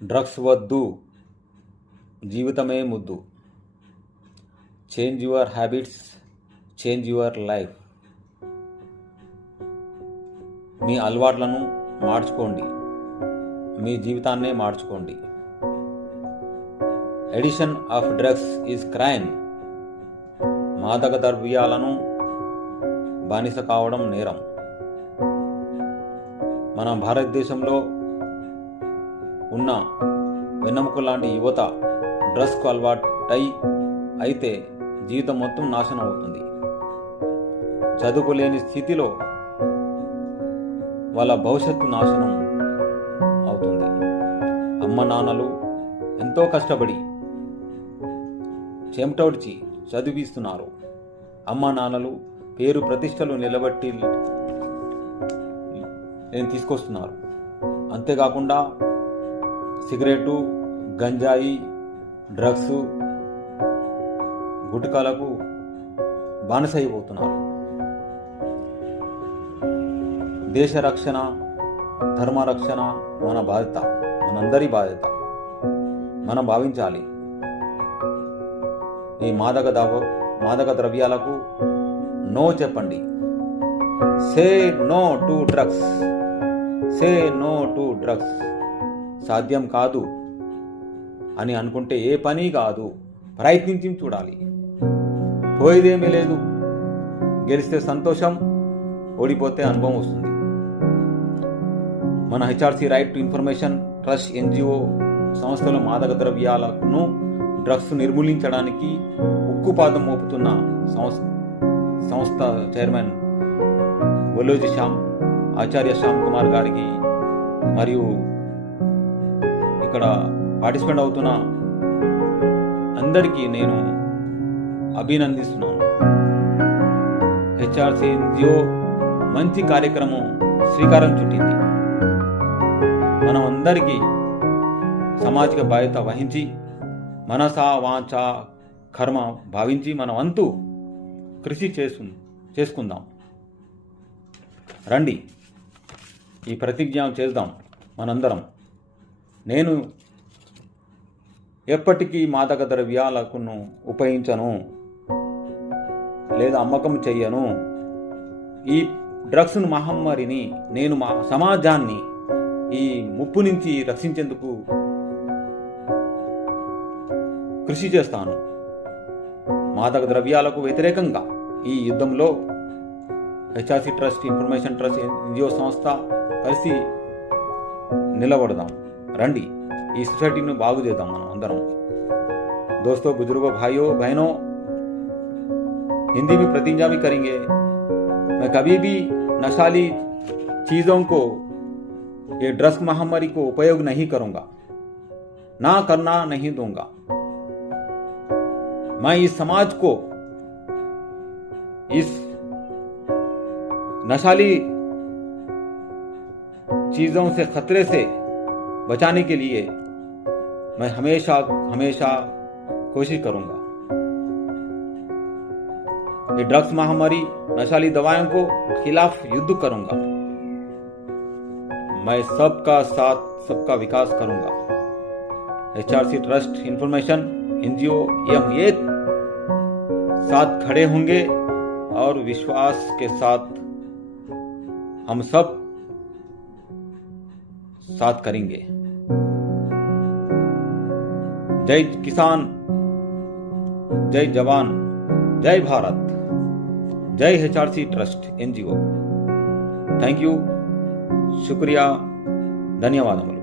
Drugs వద్దు, జీవితమే ముద్దు. Change your habits, change your life. మీ అలవాట్లను మార్చుకోండి, మీ జీవితాన్నే మార్చుకోండి. Addiction of drugs is crime. మాదక ద్రవ్యాలను బానిస కావడం నేరం. మన భారతదేశంలో ఉన్న వెన్నెముక లాంటి యువత డ్రగ్స్కు అలవాటై అయితే జీవితం మొత్తం నాశనం అవుతుంది. చదువుకోలేని స్థితిలో వాళ్ళ భవిష్యత్తు నాశనం అవుతుంది. అమ్మ నాన్నలు ఎంతో కష్టపడి చెమటోడ్చి చదివిస్తున్నారు. అమ్మ నాన్నలు పేరు ప్రతిష్టలు నిలబెట్టి తీసుకొస్తున్నారు. అంతేకాకుండా సిగరెటు, గంజాయి, డ్రగ్స్, గుట్కాలకు బానిసైపోతున్నారు. దేశ రక్షణ, ధర్మ రక్షణ మన బాధ్యత, మనందరి బాధ్యత. మనం భావించాలి. ఈ మాదక ద్రవ్యాలకు నో చెప్పండి. Say no to drugs, say no to drugs. సాధ్యం కాదు అని అనుకుంటే ఏ పని కాదు. ప్రయత్నించి చూడాలి. పోయేదేమీ లేదు. గెలిస్తే సంతోషం, ఓడిపోతే అనుభవం వస్తుంది. మన HRC right to information trust NGO సంస్థలో మాదక ద్రవ్యాలను డ్రగ్స్ నిర్మూలించడానికి ఉక్కుపాదం మోపుతున్న సంస్థ చైర్మన్ బొలోజీ ఆచార్య శ్యామ్ కుమార్ గారికి మరియు ఇక్కడ పార్టిసిపేట్ అవుతున్న అందరికీ నేను అభినందిస్తున్నాను. హెచ్ఆర్సి ఎన్జిఓ మంచి కార్యక్రమం శ్రీకారం చుట్టింది. మనం అందరికీ సామాజిక బాధ్యత వహించి మనస వాచ కర్మ భావించి మన వంతు కృషి చేసుకుందాం. రండి, ఈ ప్రతిజ్ఞ చేద్దాం మనందరం. నేను ఎప్పటికీ మాదక ద్రవ్యాలకు ఉపయోగించను లేదా అమ్మకం చెయ్యను. ఈ డ్రగ్స్ మహమ్మారిని నేను మా సమాజాన్ని ఈ ముప్పు నుంచి రక్షించేందుకు కృషి చేస్తాను. మాదక ద్రవ్యాలకు వ్యతిరేకంగా ఈ యుద్ధంలో HRC trust information trust NGO సంస్థ కలిసి నిలబడదాం. రండి, ఈ సొసైటీని బాగు చేద్దాం మనం అందరం. दोस्तों, बुजुर्गों, भाइयों बहनों, हिंदी में प्रतिज्ञा भी करेंगे. मैं कभी भी नशाली चीज़ों को, ये ड्रग्स महामारी को उपयोग नहीं करूंगा, ना करना नहीं दूंगा. मैं इस समाज को इस नशाली चीज़ों से खतरे से बचाने के लिए मैं हमेशा कोशिश करूंगा. ये ड्रग्स महामारी, नशाली दवाओं को खिलाफ युद्ध करूंगा. मैं सबका साथ, सबका विकास करूंगा. एचआरसी ट्रस्ट इन्फॉर्मेशन एनजीओ हम एक साथ खड़े होंगे और विश्वास के साथ हम सब साथ करेंगे. जय किसान, जय जवान, जय भारत, जय HRC trust NGO. Thank you, శుక్రియా, ధన్యవాదములు.